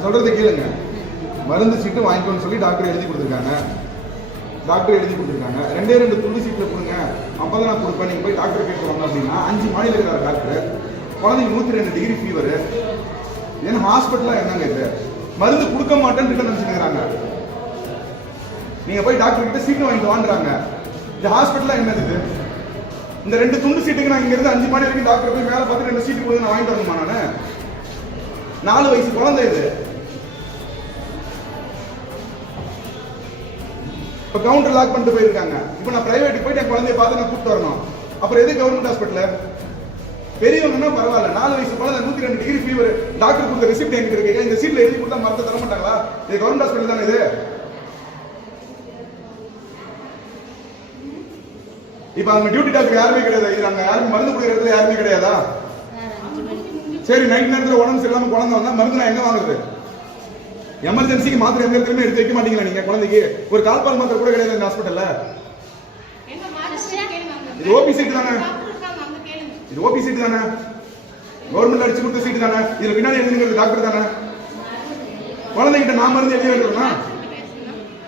நான் சொல்றதை கேளுங்க. மருந்து சீட்டு வாங்கிக்கோன்னு சொல்லி டாக்டர் எழுதி கொடுத்துருக்காங்க. ரெண்டே 2 துண்டு சீட்டில் கொடுங்க, அப்பதான் நான் கொடுப்பேன், நீங்க போய் டாக்டர் கேட்குவாங்க அப்படின்னா 5 மாடியில் இருக்கிற டாக்டர் குழந்தைங்க 102 டிகிரி ஃபீவர். ஏன்னா ஹாஸ்பிட்டலா என்னங்க இது? மருந்து கொடுக்க மாட்டேன்னு நினைச்சுக்கிறாங்க. நீங்க போய் டாக்டர் கிட்ட சீட்டு வாங்கிட்டு வாங்குறாங்க. இந்த ஹாஸ்பிட்டலா என்னது இது? இந்த 2 துண்டு சீட்டுக்கு நான் இங்க இருந்து 5 மாடி வரைக்கும் டாக்டர் போய் மேல பார்த்து 2 சீட்டு கொடுங்க நான் வாங்கிட்டு வரணுமா? நானு 4 வயசு குழந்தை இது. இப்ப கவுண்டர் லாக் பண்ணிட்டு போயிருக்காங்க. இப்ப நான் பிரைவேட்டுக்கு போயிட்டு என் குழந்தைய பார்த்து நான் கூப்பிட்டு வரணும். அப்புறம் எது கவர்மெண்ட் ஹாஸ்பிட்டல்? பெரியவங்கன்னா பரவாயில்ல, 4 வயசு குழந்தை 102 டிகிரி ஃபீவர், டாக்டர் கொடுத்த ரெசிப்ட் என்கிட்ட இருக்கு. இந்த சீட்ல எழுதி கொடுத்தா மரத்தை தர மாட்டாங்களா? இது கவர்மெண்ட் ஹாஸ்பிட்டல் தானே இது? இப்ப அவங்க டியூட்டி டாக்டர் யாருமே கிடையாது. இது நாங்க யாரும் மருந்து கொடுக்கறதுல யாருமே கிடையாதா? சரி, நைட் நேரத்தில் உடம்பு சரியில்லாம குழந்தை வந்தா மருந்து நான் எங்க வாங்குறது? எமர்ஜென்சிக்கு மாத்திரை எந்த இடத்துலயுமே எடுத்து வைக்க மாட்டீங்களா நீங்க? குழந்தைக்கு ஒரு கால்பால் மாத்திரை கூட கிடையாது இந்த ஹாஸ்பிட்டல்ல. இது ஓபி சீட் தானே? இது ஓபி சீட் தானே? கவர்மெண்ட் அடிச்சு கொடுத்த சீட் தானே? இதுல பின்னாடி எழுதுங்கிறது டாக்டர் தானே? குழந்தைகிட்ட நான் மருந்து எழுதி வைக்கிறோம்னா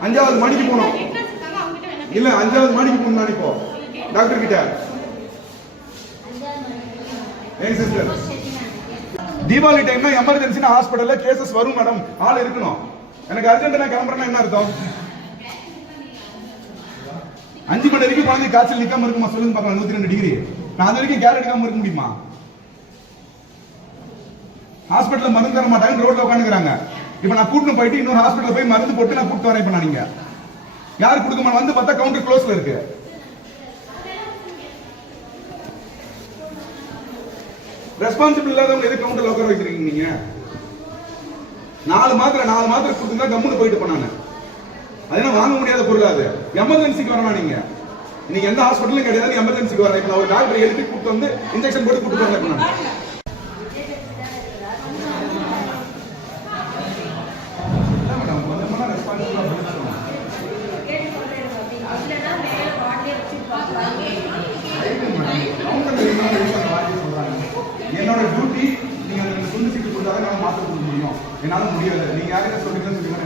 5வது மாடிக்கு போனோம். இல்ல 5வது மாடிக்கு போகணும் நான் இப்போ டாக்டர் கிட்ட. ஏன் சிஸ்டர், தீபாவளி டைம்னா எமர்ஜென்சினா ஹாஸ்பிட்டல்ல கேசஸ் வரும் மேடம், ஆள் இருக்கணும். எனக்கு அர்ஜென்ட் நான் கிளம்புறேன்னா என்ன அர்த்தம்? 5 மணி வரைக்கும் குழந்தை காய்ச்சல் நிக்காம இருக்குமா சொல்லுங்க பாக்கலாம்? 102 டிகிரி. நான் அது வரைக்கும் கேர் எடுக்காம இருக்க முடியுமா? ஹாஸ்பிட்டல்ல மருந்து தர மாட்டாங்க, ரோட்ல உட்காந்துக்கிறாங்க. இப்ப நான் கூட்டிட்டு போயிட்டு இன்னொரு ஹாஸ்பிட்டல் போய் மருந்து போட்டு நான் கூப்பிட்டு வரேன். இப்ப நான் நீங்க யாரு கொடுக்க மாட்டேன் வந்து பார்த்தா கவுண்டர் க்ளோஸ்ல இருக்கு. ரெஸ்பான்சிபிள் இல்லாதவங்க எது கவுண்டர்ல உட்கார வைக்கிறீங்க நீங்க? 4 மாத்திரை கொடுத்துருந்தா கம்முன்னு போயிட்டு போனாங்க. அதெல்லாம் வாங்க முடியாத பொருள். அது எமர்ஜென்சிக்கு வரலாம். நீங்க இன்னைக்கு எந்த ஹாஸ்பிட்டலும் கிடையாது, எமர்ஜென்சிக்கு வரலாம். இப்ப ஒரு டாக்டர் எழுதி கூப்பிட்டு வந்து இன்ஜெக்ஷன் போட்டு கூப்பிட்டு வரலாம். என்னோட டியூட்டி, நீங்க துண்டு சீட்டு கொடுத்தாதான் நான் மாற்ற கொடுக்க முடியும். என்னால முடியாது. நீங்க யாருக்கிட்ட சொல்றீங்கன்னு சொல்லுங்க.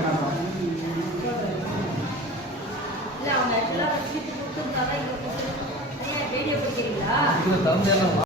என்ன